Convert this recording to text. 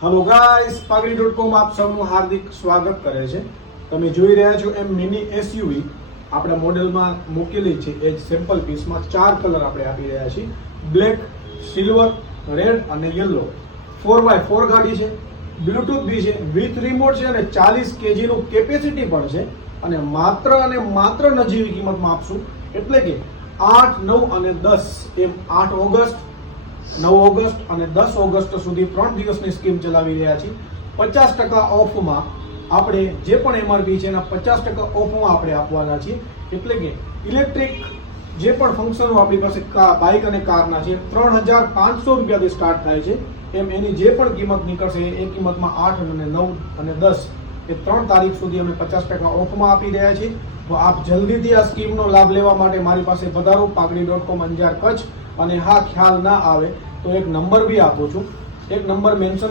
Hello guys, pagadi.com આપ સૌનું હાર્દિક સ્વાગત કરે છે. તમે જોઈ રહ્યા છો એમ મિની એસયુવી આપણા મોડેલમાં મૂકેલી છે. એ જ સેમ્પલ પીસમાં 4 કલર આપણે આપી રહ્યા છીએ: બ્લેક, સિલ્વર, રેડ અને યલો. 4x4 ગાડી છે, બ્લૂટૂથ બી છે, વિથ રિમોટ છે અને 40 kg નું કેપેસિટી પણ છે. અને માત્ર નજીવી કિંમતમાં આપશું. એટલે કે 8, 9 અને 10 એમ 8 ઓગસ્ટ, 9 ઓગસ્ટ અને 10 ઓગસ્ટ સુધી 3 દિવસની સ્કીમ ચલાવી રહ્યા છીએ. 50% ઓફમાં આપણે જે પણ એમઆરપી છે એના 50% ઓફમાં આપણે આપવાના છીએ. એટલે કે ઇલેક્ટ્રિક જે પણ ફંક્શનો આપણી પાસે બાઇક અને કારના છે 3500 રૂપિયાથી સ્ટાર્ટ થાય છે. એમ એની જે પણ કિંમત નીકળશે એ કિંમતમાં 8 અને 9 અને 10 એ 3 તારીખ સુધી અમે 50% ઓફમાં આપી રહ્યા છીએ. તો આપ જલ્દીથી આ સ્કીમનો લાભ લેવા માટે મારી પાસે પધારો, pagadi.com અંજાર કચ્છ. અને હા, ખ્યાલ ના આવે તો એક નંબર બી આપું છું. એક નંબર મેન્શન